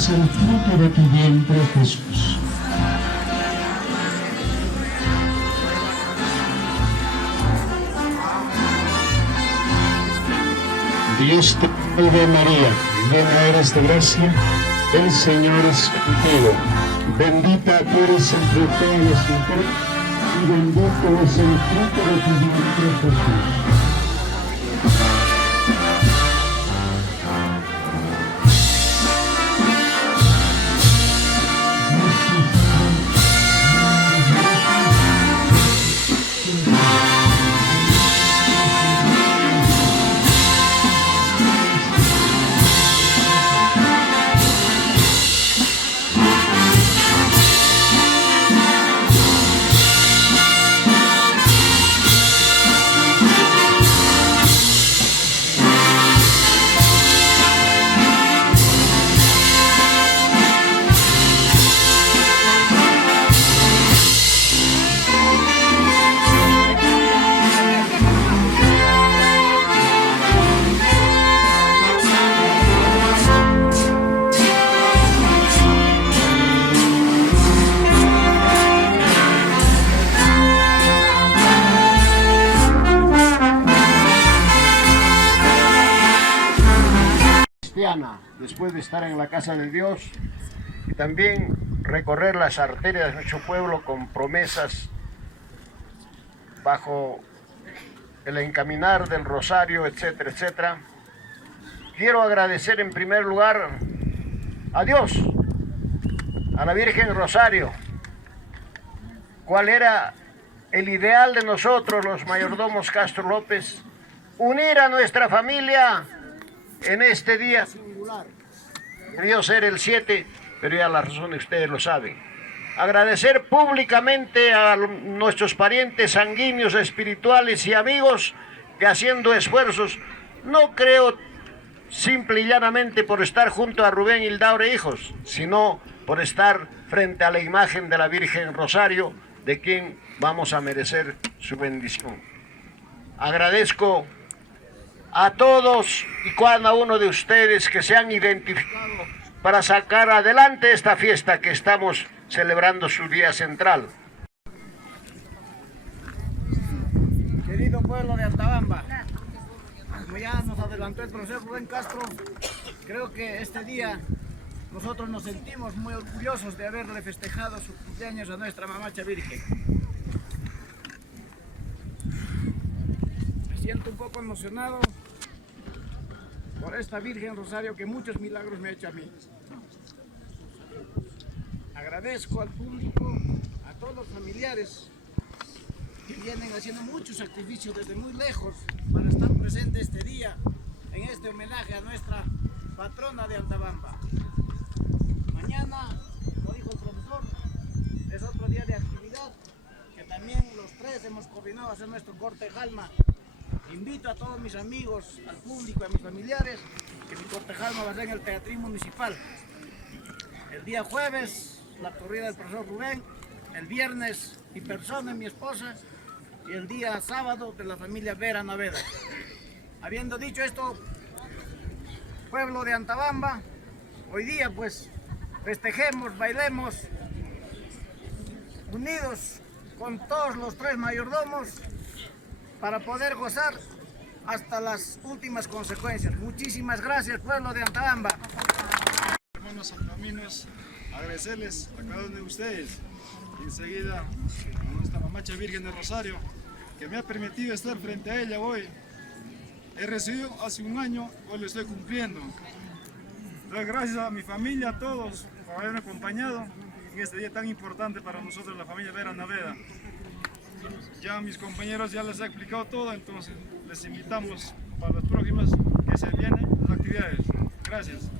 es el fruto de tu vientre, Jesús. Dios te salve María, llena eres de gracia, el Señor es contigo. Bendita tú eres entre todas las mujeres, y bendito es el fruto de tu vientre, Jesús. Después de estar en la casa de Dios y también recorrer las arterias de nuestro pueblo con promesas bajo el encaminar del rosario, etcétera, etcétera. Quiero agradecer en primer lugar a Dios, a la Virgen Rosario. ¿Cuál era el ideal de nosotros, los mayordomos Castro López? Unir a nuestra familia en este día singular. Debió ser el 7, pero ya las razones ustedes lo saben. Agradecer públicamente a nuestros parientes sanguíneos, espirituales y amigos que haciendo esfuerzos, no creo simple y llanamente por estar junto a Rubén Hildaure hijos, sino por estar frente a la imagen de la Virgen Rosario, de quien vamos a merecer su bendición. Agradezco a todos y cada uno de ustedes que se han identificado para sacar adelante esta fiesta que estamos celebrando su día central. Querido pueblo de Altabamba, como ya nos adelantó el profesor Rubén Castro, creo que este día nosotros nos sentimos muy orgullosos de haberle festejado su cumpleaños a nuestra Mamacha Virgen. Me siento un poco emocionado por esta Virgen Rosario que muchos milagros me ha hecho a mí. Agradezco al público, a todos los familiares que vienen haciendo muchos sacrificios desde muy lejos para estar presente este día en este homenaje a nuestra patrona de Altabamba. Mañana, como dijo el profesor, es otro día de actividad que también los tres hemos coordinado hacer nuestro cortejalma. Invito a todos mis amigos, al público, a mis familiares, que mi cortejalma va a ser en el Teatrín Municipal. El día jueves, la corrida del profesor Rubén. El viernes, mi persona y mi esposa. Y el día sábado, de la familia Vera Naveda. Habiendo dicho esto, pueblo de Altabamba, hoy día pues festejemos, bailemos, unidos con todos los tres mayordomos, para poder gozar hasta las últimas consecuencias. Muchísimas gracias, pueblo de Altabamba. Hermanos santamaminos, agradecerles a cada uno de ustedes, y enseguida a nuestra Mamacha Virgen de Rosario, que me ha permitido estar frente a ella hoy. He recibido hace un año, hoy lo estoy cumpliendo. Entonces, gracias a mi familia, a todos, por haberme acompañado en este día tan importante para nosotros, la familia Vera Naveda. Ya mis compañeros ya les he explicado todo, entonces les invitamos para las próximas que se vienen las actividades. Gracias.